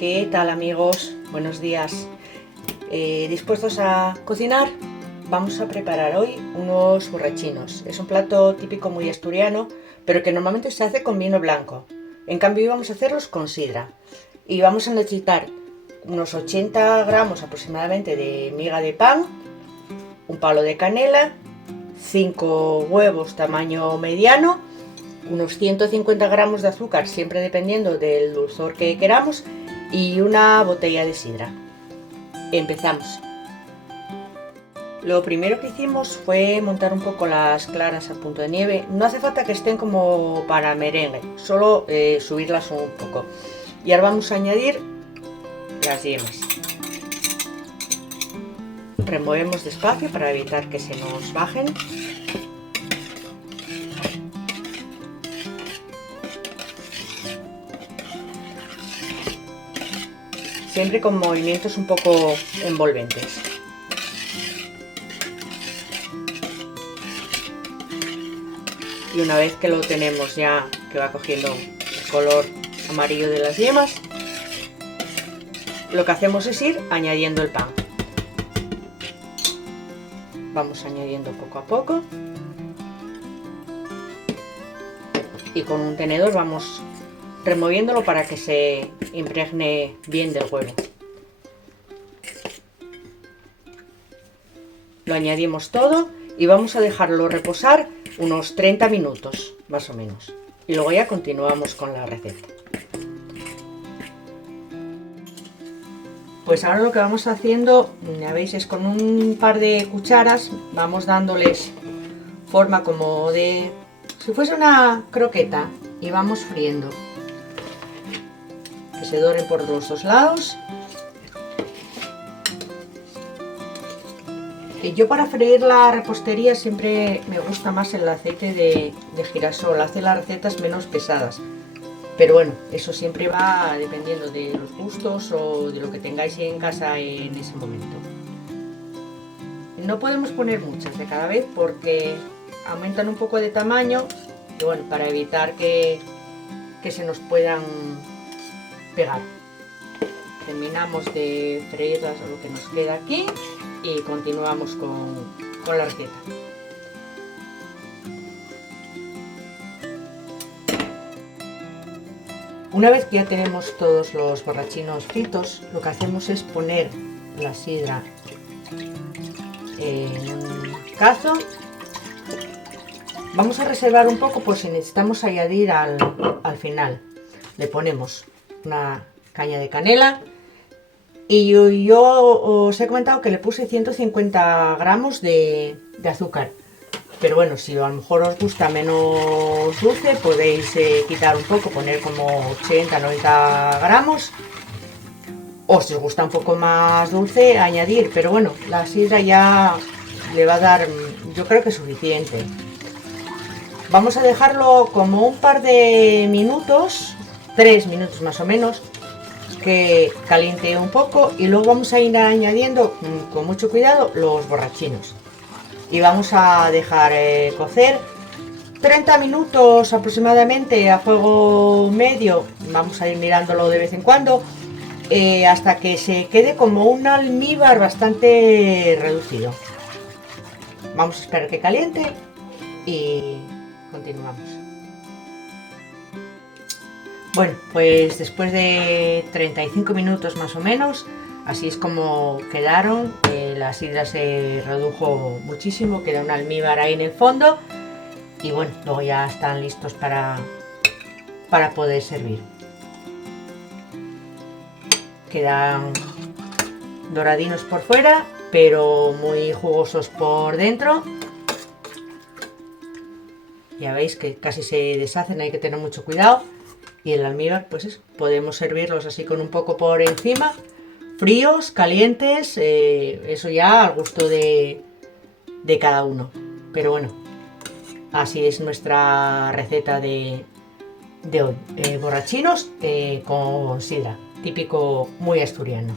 ¿Qué tal, amigos? Buenos días. ¿Dispuestos a cocinar? Vamos a preparar hoy unos borrachinos. Es un plato típico muy asturiano, pero que normalmente se hace con vino blanco. En cambio, hoy vamos a hacerlos con sidra. Y vamos a necesitar unos 80 gramos aproximadamente de miga de pan, un palo de canela, 5 huevos tamaño mediano, unos 150 gramos de azúcar, siempre dependiendo del dulzor que queramos, y una botella de sidra. Empezamos. Lo primero que hicimos fue montar un poco las claras a punto de nieve. No hace falta que estén como para merengue, solo subirlas un poco. Y ahora vamos a añadir las yemas. Removemos despacio para evitar que se nos bajen. Siempre con movimientos un poco envolventes. Y una vez que lo tenemos ya, que va cogiendo el color amarillo de las yemas, lo que hacemos es ir añadiendo el pan. Vamos añadiendo poco a poco. Y con un tenedor vamos removiéndolo para que se impregne bien del huevo. Lo añadimos todo y vamos a dejarlo reposar unos 30 minutos más o menos. Y luego ya continuamos con la receta. Pues ahora lo que vamos haciendo, ya veis, es con un par de cucharas vamos dándoles forma como de si fuese una croqueta y vamos friendo. Que se doren por los dos lados. Y yo para freír la repostería siempre me gusta más el aceite de girasol, hace las recetas menos pesadas. Pero bueno, eso siempre va dependiendo de los gustos o de lo que tengáis en casa en ese momento. No podemos poner muchas de cada vez porque aumentan un poco de tamaño y bueno, para evitar que se nos puedan pegar. Terminamos de freírlas a lo que nos queda aquí y continuamos con la receta. Una vez que ya tenemos todos los borrachinos fritos, lo que hacemos es poner la sidra en un cazo. Vamos a reservar un poco por si necesitamos añadir al final. Le ponemos una caña de canela y yo os he comentado que le puse 150 gramos de azúcar. Pero bueno, si a lo mejor os gusta menos dulce, podéis quitar un poco, poner como 80-90 gramos. O si os gusta un poco más dulce, añadir. Pero bueno, la sidra ya le va a dar, yo creo que suficiente. Vamos a dejarlo como un par de minutos, 3 minutos más o menos, que caliente un poco y luego vamos a ir añadiendo con mucho cuidado los borrachinos. Y vamos a dejar cocer 30 minutos aproximadamente a fuego medio. Vamos a ir mirándolo de vez en cuando hasta que se quede como un almíbar bastante reducido. Vamos a esperar que caliente y continuamos. Bueno, pues después de 35 minutos más o menos, así es como quedaron. La sidra se redujo muchísimo, queda un almíbar ahí en el fondo. Y bueno, luego ya están listos para poder servir. Quedan doradinos por fuera, pero muy jugosos por dentro. Ya veis que casi se deshacen, hay que tener mucho cuidado. Y el almíbar, pues eso, podemos servirlos así con un poco por encima. Fríos, calientes, eso ya al gusto de cada uno. Pero bueno, así es nuestra receta de hoy. Borrachinos con sidra, típico muy asturiano.